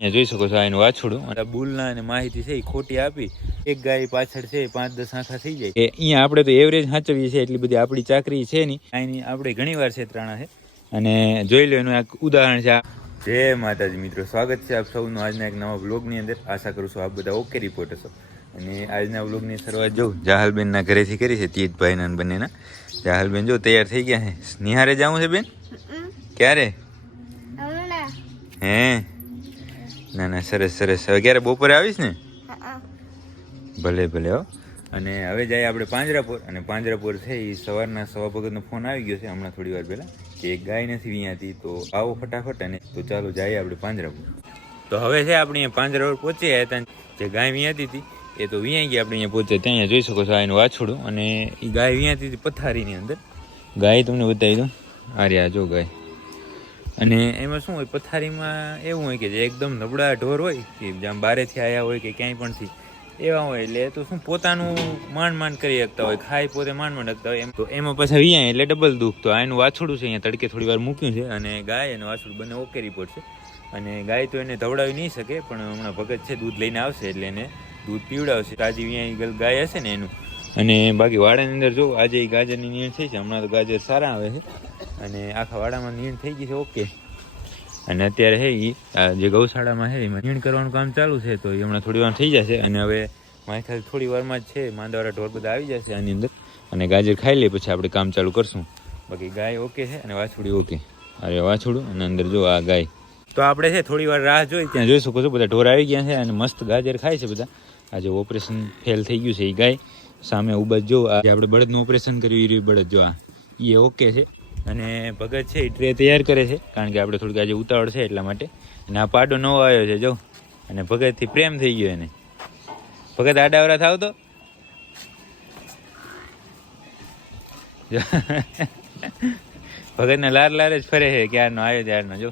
અહીંયા જોઈ શકો છો આ એનું વાછોડું અને બુલના અને માહિતી છે એ ખોટી આપી એક ગાય પાછળ છે 5-10 આંખા થઈ જાય. અહીંયા આપણે તો એવરેજ સાચવીએ છીએ, એટલી બધી આપણી ચાકરી છે નહીં. અહીંની આપણે ઘણી વાર છેતરાણા છે અને જોઈ લો એનું એક ઉદાહરણ છે. જય માતાજી મિત્રો, સ્વાગત છે આપ સૌનું આજના એક નવા વ્લોગની અંદર. આશા કરું છું આપ બધા ઓકે રિપોર્ટ હશો. અને આજના વ્લોગની શરૂઆત જો જાહલબેનના ઘરેથી કરી છે, તીજભાઈના બંનેના. જાહલબેન જો તૈયાર થઈ ગયા છે. નિહારે જવું છે બેન? ક્યારે? હે ના ના, સરસ સરસ. હવે ક્યારે બપોરે આવીશ ને? ભલે ભલે હો. અને હવે જાય આપણે પાંજરાપોર. અને પાંજરાપોર છે એ સવારના સવા ભગતનો ફોન આવી ગયો છે હમણાં થોડી વાર પહેલાં કે એક ગાય નથી વિયાતી, તો આવો ફટાફટ. અને તો ચાલો જઈએ આપણે પાંજરાપોર. તો હવે છે આપણે અહીંયા પાંજરાપોર પહોંચી ગયા હતા. જે ગાય વિયાતી હતી એ તો વિયાઈ ગઈ. આપણે અહીંયા પહોંચે ત્યાં જોઈ શકો છો આ એનું વાછોડું. અને એ ગાય વિયાતી હતી પથારીની અંદર. ગાય તમને બતાવી દઉં, આ રહ્યા જો ગાય. અને એમાં શું હોય, પથારીમાં એવું હોય કે જે એકદમ નબળા ઢોર હોય કે જેમ બારેથી આવ્યા હોય કે ક્યાંય પણથી એવા હોય, એટલે તો શું પોતાનું માંડ કરી શકતા હોય, ખાઈ પોતે માંડ શકતા હોય. એમ તો એમાં પાછા વિયાય એટલે ડબલ દુઃખ. તો આ એનું વાછોડું છે, અહીંયા તડકે થોડી વાર મૂક્યું છે. અને ગાય અને વાછોડું બંને ઓકે રિપોર્ટ છે. અને ગાય તો એને ધવડાવી નહીં શકે, પણ હમણાં ભગત છે દૂધ લઈને આવશે એટલે એને દૂધ પીવડાવશે. તાજી વિયાઈ ગાય હશે ને એનું. અને બાકી વાડાની અંદર જો આજે ગાજરની નીણ થઈ છે. હમણાં તો ગાજર સારા આવે છે અને આખા વાડામાં નીણ થઈ ગઈ છે ઓકે. અને અત્યારે હે એ જે ગૌશાળામાં છે એમાં નીણ કરવાનું કામ ચાલુ છે, તો એ હમણાં થોડી વાર થઈ જશે. અને હવે મારી ખ્યાલ થોડી વારમાં જ છે માંદાવાળા ઢોર બધા આવી જશે આની અંદર. અને ગાજર ખાઈ લે પછી આપણે કામ ચાલુ કરશું. બાકી ગાય ઓકે છે અને વાછુડી ઓકે. અરે વાછુડું અને અંદર જો આ ગાય. તો આપણે છે થોડી વાર રાહ જોઈ, ત્યાં જોઈ શકો છો બધા ઢોર આવી ગયા છે અને મસ્ત ગાજર ખાય છે બધા. આજે ઓપરેશન ફેલ થઈ ગયું છે એ ગાય. સામે ઉબજ જો આજે આપણે બળદનું ઓપરેશન કર્યું એ બળદ જો આ એ ઓકે છે. અને ભગત છે એ ટ્રે તૈયાર કરે છે, કારણ કે આપણે થોડીક આજે ઉતાવળ છે એટલા માટે. અને આ પાડો નવો આવ્યો છે જો. અને ભગતથી પ્રેમ થઈ ગયો એને. ભગત આડાવરા થાવ તો ભગતને લાર જ ફરે છે ક્યારનો આવ્યો ત્યારનો જો.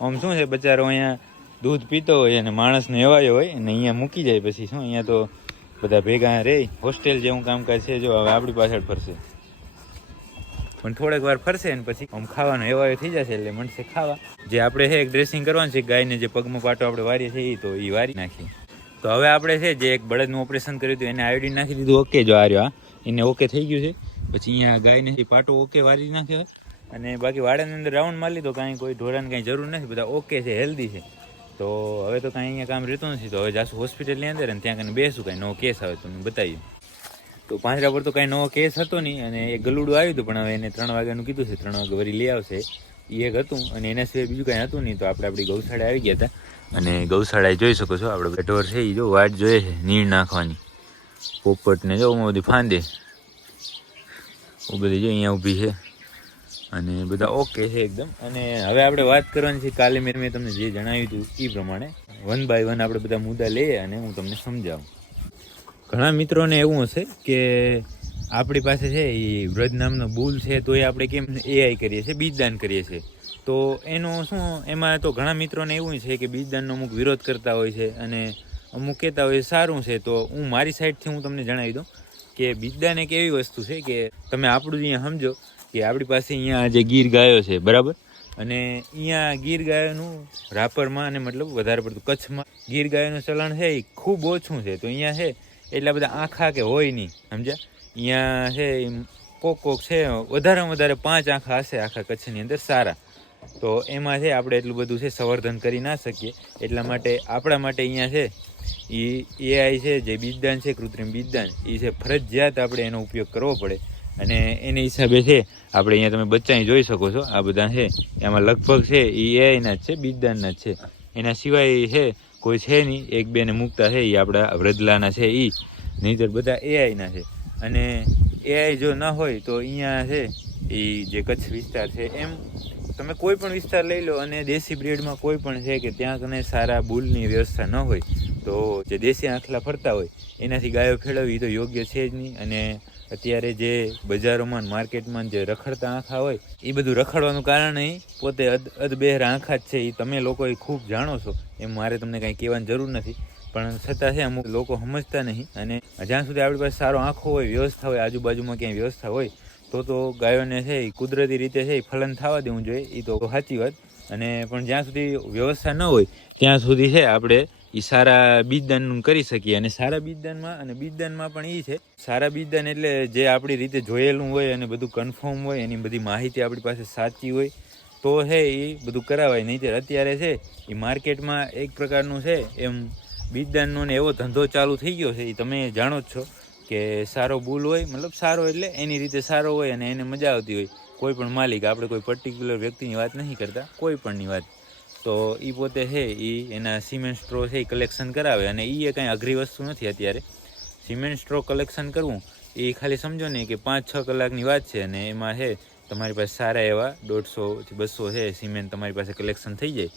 આમ શું છે બચારો અહીંયા દૂધ પીતો હોય અને માણસને એવાયો હોય અને અહીંયા મૂકી જાય પછી શું અહીંયા તો બધા ભેગા રહે. હોસ્ટેલ જેવું કામકાજ છે જો. હવે આપણી પાછળ ફરશે પણ થોડીક વાર ફરશે ને પછી આમ ખાવાનો એવાયો થઈ જશે એટલે મળશે ખાવા. જે આપણે છે એક ડ્રેસિંગ કરવાનું છે ગાયને, જે પગમાં પાટો આપણે વારીએ છીએ એ તો એ વારી નાખીએ. તો હવે આપણે છે જે એક બળદનું ઓપરેશન કર્યું હતું એને આયોડીન નાખી દીધું ઓકે. જો આ રહ્યો આ એને ઓકે થઈ ગયું છે. પછી અહીંયા ગાયને પાટો ઓકે વારી નાખ્યો. અને બાકી વાડાની અંદર રાઉન્ડ મારી લીધો. કાંઈ કોઈ ઢોરાની કાંઈ જરૂર નથી, બધા ઓકે છે, હેલ્ધી છે. તો હવે તો કાંઈ અહીંયા કામ રહેતું નથી. તો હવે જાશું હોસ્પિટલની અંદર અને ત્યાં કાંઈ બેસું, કાંઈ નવો કેસ આવે તો બતાવ્યું. તો પાંજરા પર તો કાંઈ નવો કેસ હતો નહીં. અને એક ગલુડું આવ્યું હતું પણ હવે એને 3 વાગ્યાનું કીધું છે, 3 વાગે વળી લઈ આવશે. એ એક હતું અને એના સિવાય બીજું કાંઈ હતું નહીં. તો આપણે આપણી ગૌશાળા આવી ગયા હતા. અને ગૌશાળાએ જોઈ શકો છો આપણે ઢોર છે એ જો વાટ જોઈએ છે નીણ નાખવાની. પોપટને જો બધી ફાંદે બધી જો અહીંયા ઊભી છે અને બધા ઓકે છે એકદમ. અને હવે આપણે વાત કરવાની છે કાલે મેં તમને જે જણાવ્યું હતું એ પ્રમાણે 1 બાય 1 આપણે બધા મુદ્દા લઈએ અને હું તમને સમજાવું. ઘણા મિત્રોને એવું હશે કે આપણી પાસે છે એ વ્રજ નામનો બુલ છે, તો એ આપણે કેમ એઆઈ કરીએ છીએ, બીજદાન કરીએ છીએ. તો એનું શું, એમાં તો ઘણા મિત્રોને એવું છે કે બીજદાનનો અમુક વિરોધ કરતા હોય છે અને અમુક કહેતા હોય સારું છે. તો હું મારી સાઈડથી હું તમને જણાવી દઉં કે બીજદાન એક એવી વસ્તુ છે કે તમે આપણું અહીંયા સમજો કે આપણી પાસે અહીંયા જે ગીર ગાયો છે બરાબર. અને અહીંયા ગીર ગાયોનું રાપરમાં અને મતલબ વધારે પડતું કચ્છમાં ગીર ગાયોનું ચલણ છે એ ખૂબ ઓછું છે. તો અહીંયા છે એટલા બધા આંખા કે હોય નહીં, સમજ્યા. અહીંયા છે કોક છે વધારેમાં વધારે 5 આંખા હશે આખા કચ્છની અંદર સારા. તો એમાં છે આપણે એટલું બધું છે સંવર્ધન કરી ના શકીએ. એટલા માટે આપણા માટે અહીંયા છે એ એઆઈ છે જે બીજદાન છે, કૃત્રિમ બીજદાન, એ છે ફરજિયાત આપણે એનો ઉપયોગ કરવો પડે. અને એને હિસાબે છે આપણે અહીંયા તમે બચ્ચા જોઈ શકો છો આ બધા છે એમાં લગભગ છે એ એઆઈના જ છે, બીજદાનના જ છે. એના સિવાય છે કોઈ છે નહીં. 1-2 ને મૂકતા છે એ આપણા વ્રજલાના છે એ, નહીંતર બધા એઆઈના છે. અને એઆઈ જો ન હોય તો અહીંયા છે એ જે કચ્છ વિસ્તાર છે એમ તમે કોઈ પણ વિસ્તાર લઈ લો અને દેશી બ્રીડમાં કોઈ પણ છે કે ત્યાં કને સારા બુલની વ્યવસ્થા ન હોય તો જે દેશી આંખલા ફરતા હોય એનાથી ગાયો ફેળવવી તો યોગ્ય છે જ નહીં. અને અત્યારે જે બજારોમાં માર્કેટમાં જે રખડતા આંખા હોય એ બધું રખડવાનું કારણ એ પોતે અધબેહરા આંખા જ છે. એ તમે લોકો એ ખૂબ જાણો છો, એમ મારે તમને કાંઈ કહેવાની જરૂર નથી. પણ છતાં છે અમુક લોકો સમજતા નહીં. અને જ્યાં સુધી આપણી પાસે સારો આંખો હોય, વ્યવસ્થા હોય, આજુબાજુમાં ક્યાંય વ્યવસ્થા હોય તો ગાયોને છે એ કુદરતી રીતે છે એ ફલન થવા દેવું જોઈએ. એ તો સાચી વાત. અને પણ જ્યાં સુધી વ્યવસ્થા ન હોય ત્યાં સુધી છે આપણે એ સારા બીજદાન કરી શકીએ. અને સારા બીજદાનમાં અને બીજદાનમાં પણ એ છે, સારા બીજદાન એટલે જે આપણી રીતે જોયેલું હોય અને બધું કન્ફર્મ હોય, એની બધી માહિતી આપણી પાસે સાચી હોય તો છે એ બધું કરાવાય. નહીં અત્યારે છે એ માર્કેટમાં એક પ્રકારનું છે એમ બીજદાનનો ને એવો ધંધો ચાલુ થઈ ગયો છે, એ તમે જાણો જ છો કે સારો બુલ હોય, મતલબ સારો એટલે એની રીતે સારો હોય અને એને મજા આવતી હોય. કોઈ પણ માલિક, આપણે કોઈ પર્ટિક્યુલર વ્યક્તિની વાત નહીં કરતા, કોઈ પણની વાત, તો એ પોતે છે એ એના સિમેન્ટ સ્ટ્રો છે એ કલેક્શન કરાવે. અને એ કાંઈ અઘરી વસ્તુ નથી. અત્યારે સિમેન્ટ સ્ટ્રો કલેક્શન કરવું એ ખાલી સમજો ને કે 5-6 કલાકની વાત છે. અને એમાં છે તમારી પાસે સારા એવા 150-200 છે સિમેન્ટ તમારી પાસે કલેક્શન થઈ જાય.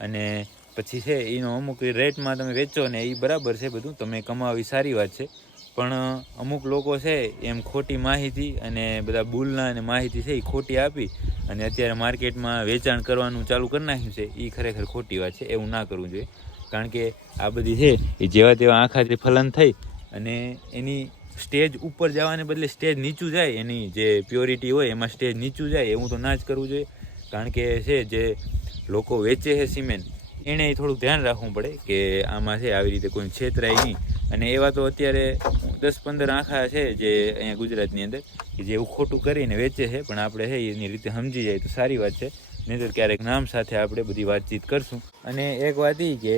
અને પછી છે એનો અમુક રેટમાં તમે વેચો ને એ બરાબર છે, બધું તમે કમાવી સારી વાત છે. પણ અમુક લોકો છે એમ ખોટી માહિતી અને બધા બુલના અને માહિતી છે એ ખોટી આપી અને અત્યારે માર્કેટમાં વેચાણ કરવાનું ચાલુ કરી નાખ્યું છે. એ ખરેખર ખોટી વાત છે, એવું ના કરવું જોઈએ. કારણ કે આ બધી છે એ જેવા તેવા આંખાથી ફલન થઈ અને એની સ્ટેજ ઉપર જવાને બદલે સ્ટેજ નીચું જાય, એની જે પ્યોરિટી હોય એમાં સ્ટેજ નીચું જાય, એવું તો ના જ કરવું જોઈએ. કારણ કે છે જે લોકો વેચે છે સિમેન્ટ, એણે થોડુંક ધ્યાન રાખવું પડે કે આમાં છે આવી રીતે કોઈ છેતરાય નહીં. અને એવા તો અત્યારે 10-15 આંખા છે જે અહીંયા ગુજરાતની અંદર કે જે એવું ખોટું કરીને વેચે છે. પણ આપણે છે એની રીતે સમજી જાય તો સારી વાત છે, નહીં તો ક્યારેક નામ સાથે આપણે બધી વાતચીત કરશું. અને એક વાત એ કે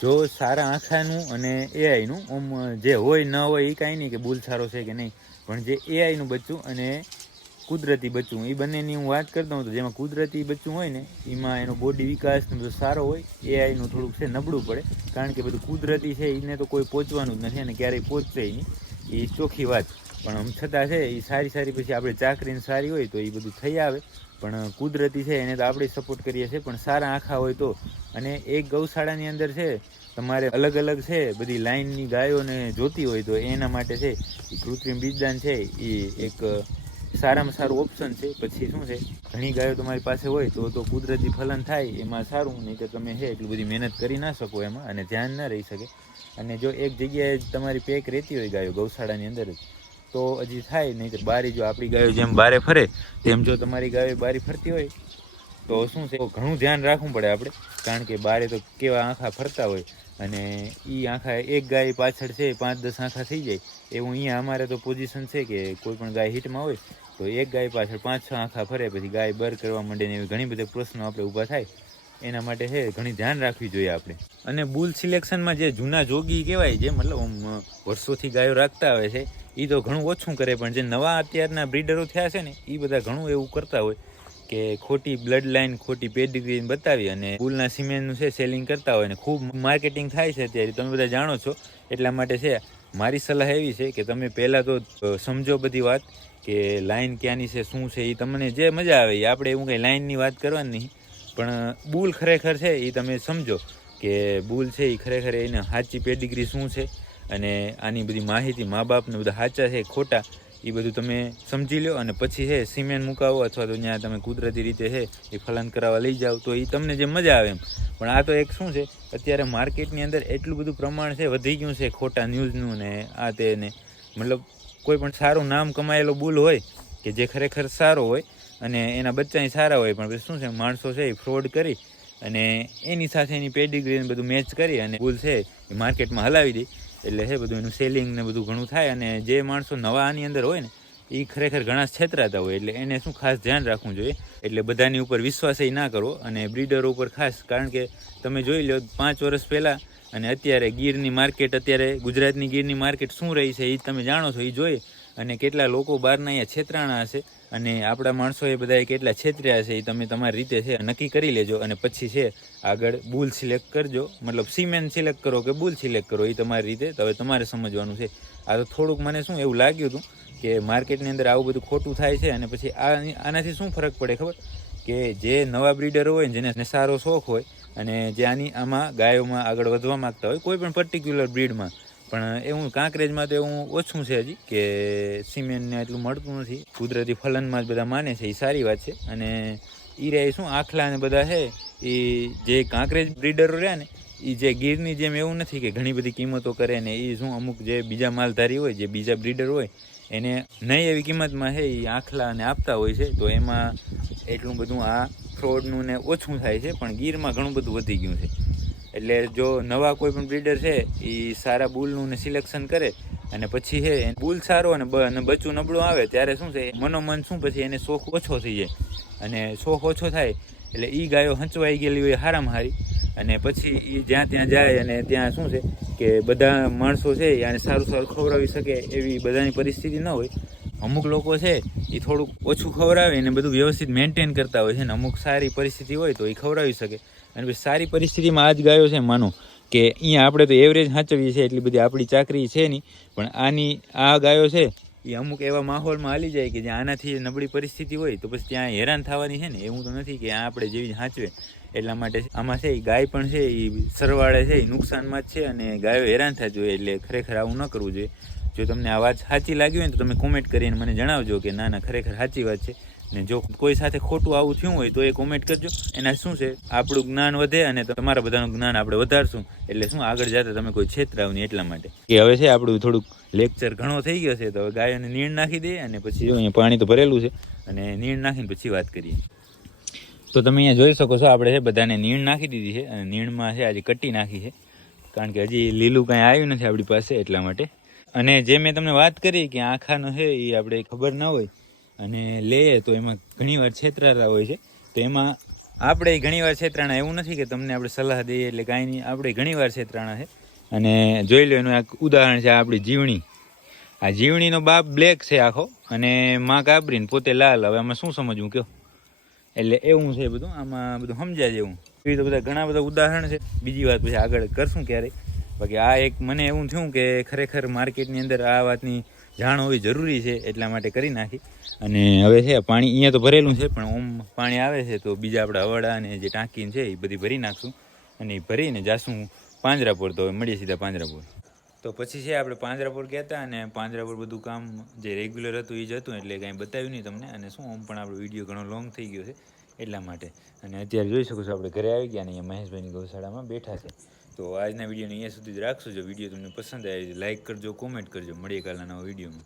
જો સારા આંખાનું અને એઆઈનું જે હોય ન હોય એ કાંઈ નહીં કે બુલ સારો છે કે નહીં, પણ જે એઆઈનું બચ્ચું અને કુદરતી બચ્ચું, એ બંનેની હું વાત કરતો હોઉં તો જેમાં કુદરતી બચ્ચું હોય ને એમાં એનો બોડી વિકાસ બધો સારો હોય, એઆઈનું થોડુંક છે નબળું પડે. કારણ કે બધું કુદરતી છે એને તો કોઈ પહોંચવાનું જ નથી અને ક્યારેય પહોંચશે નહીં, એ ચોખ્ખી વાત. પણ આમ છતાં છે એ સારી પછી આપણે ચાકરીને સારી હોય તો એ બધું થઈ આવે. પણ કુદરતી છે એને તો આપણે સપોર્ટ કરીએ છીએ, પણ સારા આંખા હોય તો. અને એક ગૌશાળાની અંદર છે તમારે અલગ અલગ છે બધી લાઇનની ગાયોને જોતી હોય તો એના માટે છે એ કૃત્રિમ બીજદાન છે એ એક સારામાં સારું ઓપ્શન છે. પછી શું છે, ઘણી ગાયો તમારી પાસે હોય તો કુદરતી ફલન થાય એમાં સારું, નહીં તો તમે છે એટલી બધી મહેનત કરી ના શકો એમાં અને ધ્યાન ના રહી શકે. અને જો એક જગ્યાએ તમારી પેક રહેતી હોય ગાયો ગૌશાળાની અંદર જ તો હજી થાય, નહીં તો બારી જો આપણી ગાયો જેમ બારે ફરે તેમ જો તમારી ગાયો બારી ફરતી હોય તો શું છે, ઘણું ધ્યાન રાખવું પડે આપણે. કારણ કે બારે તો કેવા આંખા ફરતા હોય અને એ આંખા એક ગાય પાછળ છે 5-10 આંખા થઈ જાય એવું અહીંયા અમારે તો પોઝિશન છે કે કોઈ પણ ગાય હિટમાં હોય તો એક ગાય પાછળ 5-6 આંખા ફરે, પછી ગાય બર કરવા માંડે ને એવી ઘણી બધી પ્રશ્નો આપણે ઊભા થાય. એના માટે છે ઘણી ધ્યાન રાખવી જોઈએ આપણે. અને બુલ સિલેક્શનમાં જે જૂના જોગી કહેવાય, જે મતલબ વર્ષોથી ગાયો રાખતા આવે છે એ તો ઘણું ઓછું કરે, પણ જે નવા અત્યારના બ્રીડરો થયા છે ને એ બધા ઘણું એવું કરતા હોય કે ખોટી બ્લડ લાઇન, ખોટી પેડિગ્રી બતાવી અને બુલના સિમેન્ટનું છે સેલિંગ કરતા હોય ને ખૂબ માર્કેટિંગ થાય છે અત્યારે, તમે બધા જાણો છો. એટલા માટે છે મારી સલાહ એવી છે કે તમે પહેલાં તો સમજો બધી વાત કે લાઇન ક્યાંની છે, શું છે, એ તમને જે મજા આવે. આપણે એવું કંઈ લાઇનની વાત કરવાની નહીં, પણ બુલ ખરેખર છે એ તમે સમજો કે બુલ છે એ ખરેખર એને સાચી પેડિગ્રી શું છે અને આની બધી માહિતી મા બાપને બધા સાચા છે ખોટા એ બધું તમે સમજી લો. અને પછી છે સિમેન્ટ મુકાવો અથવા તો ત્યાં તમે કુદરતી રીતે છે એ ફલન કરાવવા લઈ જાઓ તો એ તમને જે મજા આવે એમ. પણ આ તો એક શું છે, અત્યારે માર્કેટની અંદર એટલું બધું પ્રમાણ છે વધી ગયું છે ખોટા ન્યૂઝનું ને આ તે ને, મતલબ કોઈ પણ સારું નામ કમાયેલો બુલ હોય કે જે ખરેખર સારો હોય અને એના બચ્ચાય સારા હોય, પણ શું છે માણસો છે એ ફ્રોડ કરી અને એની સાથે એની પેડિગ્રીને બધું મેચ કરી અને બુલ છે એ માર્કેટમાં હલાવી દે. એટલે છે બધું એનું સેલિંગ ને બધું ઘણું થાય. અને જે માણસો નવા આની અંદર હોય ને એ ખરેખર ઘણા છેતરાતા હોય, એટલે એને શું ખાસ ધ્યાન રાખવું જોઈએ. એટલે બધાની ઉપર વિશ્વાસ ના કરવો અને બ્રીડરો ઉપર ખાસ. કારણ કે તમે જોઈ લો 5 વર્ષ પહેલાં અને અત્યારે ગીરની માર્કેટ, અત્યારે ગુજરાતની ગીરની માર્કેટ શું રહી છે એ તમે જાણો છો. એ જોઈ અને કેટલા લોકો બહારના અહીંયા છેતરાણા હશે અને આપણા માણસો એ બધાએ કેટલા છેતર્યા હશે એ તમે તમારી રીતે છે નક્કી કરી લેજો. અને પછી છે આગળ બુલ સિલેક્ટ કરજો, મતલબ સિમેન્ટ સિલેક્ટ કરો કે બુલ સિલેક્ટ કરો એ તમારી રીતે હવે તમારે સમજવાનું છે. આ તો થોડુંક મને શું એવું લાગ્યું હતું કે માર્કેટની અંદર આવું બધું ખોટું થાય છે. અને પછી આનાથી શું ફરક પડે ખબર, કે જે નવા બ્રીડરો હોય ને જેને સારો શોખ હોય અને જે આમાં ગાયોમાં આગળ વધવા માગતા હોય કોઈ પણ પર્ટિક્યુલર બ્રીડમાં, પણ એવું કાંકરેજમાં તો એવું ઓછું છે હજી કે સિમેન્ટને એટલું મળતું નથી, કુદરતી ફલનમાં જ બધા માને છે. એ સારી વાત છે. અને એ રહે શું આખલા ને બધા છે એ જે કાંકરેજ બ્રીડરો રહ્યા ને એ જે ગીરની જેમ એવું નથી કે ઘણી બધી કિંમતો કરે ને એ શું અમુક જે બીજા માલધારી હોય, જે બીજા બ્રીડર હોય એને નહીં એવી કિંમતમાં છે એ આખલાને આપતા હોય છે. તો એમાં એટલું બધું આ ફ્રોડનું ને ઓછું થાય છે, પણ ગીરમાં ઘણું બધું વધી ગયું છે. એટલે જો નવા કોઈ પણ બ્રીડર છે એ સારા બુલનું ને સિલેક્શન કરે અને પછી છે બુલ સારો અને બચ્ચું નબળું આવે ત્યારે શું છે મનોમન શું પછી એને શોખ ઓછો થઈ જાય, અને શોખ ઓછો થાય એટલે એ ગાયો હંચવાઈ ગયેલી હોય હારામાં હારી, અને પછી એ જ્યાં ત્યાં જાય અને ત્યાં શું છે કે બધા માણસો છે આને સારું સારું ખવડાવી શકે એવી બધાની પરિસ્થિતિ ન હોય. અમુક લોકો છે એ થોડુંક ઓછું ખવડાવે અને બધું વ્યવસ્થિત મેન્ટેન કરતા હોય છે, ને અમુક સારી પરિસ્થિતિ હોય તો એ ખવડાવી શકે. અને પછી સારી પરિસ્થિતિમાં આ જ ગાયો છે, માનો કે અહીંયા આપણે તો એવરેજ સાચવીએ છીએ, એટલી બધી આપણી ચાકરી છે નહીં, પણ આ ગાયો છે એ અમુક એવા માહોલમાં હાલી જાય કે જ્યાં આનાથી નબળી પરિસ્થિતિ હોય તો પછી ત્યાં હેરાન થવાની છે ને. એવું તો નથી કે આપણે જેવી સાચવે એટલા માટે આમાં છે એ ગાય પણ છે એ સરવાળે છે એ નુકસાનમાં જ છે, અને ગાયો હેરાન થતી હોય. એટલે ખરેખર આવું ન કરવું જોઈએ. જો તમને આ વાત સાચી લાગી હોય ને તો તમે કોમેન્ટ કરીને મને જણાવજો કે ના ખરેખર સાચી વાત છે. ને જો કોઈ સાથે ખોટું આવું થયું હોય તો એ કોમેન્ટ કરજો. એના શું છે આપણું જ્ઞાન વધે અને તમારા બધાનું જ્ઞાન આપણે વધારશું, એટલે શું આગળ જતા તમે કોઈ છેતરાવ નહીં. એટલા માટે કે હવે છે આપણું થોડુંક લેક્ચર ઘણો થઈ ગયો છે, તો હવે ગાયોને નીણ નાખી દઈએ અને પછી અહીંયા પાણી તો ભરેલું છે અને નીણ નાખીને પછી વાત કરીએ. તો તમે અહીંયા જોઈ શકો છો આપણે છે બધાને નીણ નાખી દીધી છે, અને નીણમાં છે આજે કટ્ટી નાખી છે, કારણ કે હજી લીલું કાંઈ આવ્યું નથી આપણી પાસે એટલા માટે. અને જે મેં તમને વાત કરી કે આખાનો છે એ આપણે ખબર ના હોય અને લઈએ તો એમાં ઘણીવાર છેતરાતા હોય છે. તો એમાં આપણે ઘણીવાર છેતરાણા, એવું નથી કે તમને આપણે સલાહ દઈએ એટલે કાંઈ નહીં, આપણે ઘણીવાર છેતરાણા છે. અને જોઈ લો એનું એક ઉદાહરણ છે આપણી જીવણી. આ જીવણીનો બાપ બ્લેક છે આખો, અને માં કાબરીને પોતે લાલ. હવે આમાં શું સમજવું કયો? એટલે એવું છે બધું, આમાં બધું સમજાય જેવું. એવી તો બધા ઘણા બધા ઉદાહરણ છે. બીજી વાત પછી આગળ કરશું ક્યારેક. બાકી આ એક મને એવું થયું કે ખરેખર માર્કેટની અંદર આ વાતની જાણ હોવી જરૂરી છે, એટલા માટે કરી નાખી. અને હવે છે પાણી અહીંયા તો ભરેલું છે, પણ ઓમ પાણી આવે છે તો બીજા આપણા હવાડા અને જે ટાંકી છે એ બધી ભરી નાખશું, અને એ ભરીને જાશું પાંજરાપોર. તો મળીએ સીધા પાંજરાપોર. તો પછી છે આપણે પાંજરાપોર ગયા હતા, અને પાંજરાપોર બધું કામ જે રેગ્યુલર હતું એ જ હતું, એટલે કાંઈ બતાવ્યું નહીં તમને. અને શું આમ પણ આપણો વિડીયો ઘણો લોંગ થઈ ગયો છે એટલા માટે. અને અત્યારે જોઈ શકો છો આપણે ઘરે આવી ગયા, અને અહીંયા મહેશભાઈની ગૌશાળામાં બેઠા છે. તો આજના વિડીયોને અહીંયા સુધી જ રાખશું. જો વિડીયો તમને પસંદ આવે લાઇક કરજો, કોમેન્ટ કરજો. મળીએ કાલના નવા વિડીયોમાં.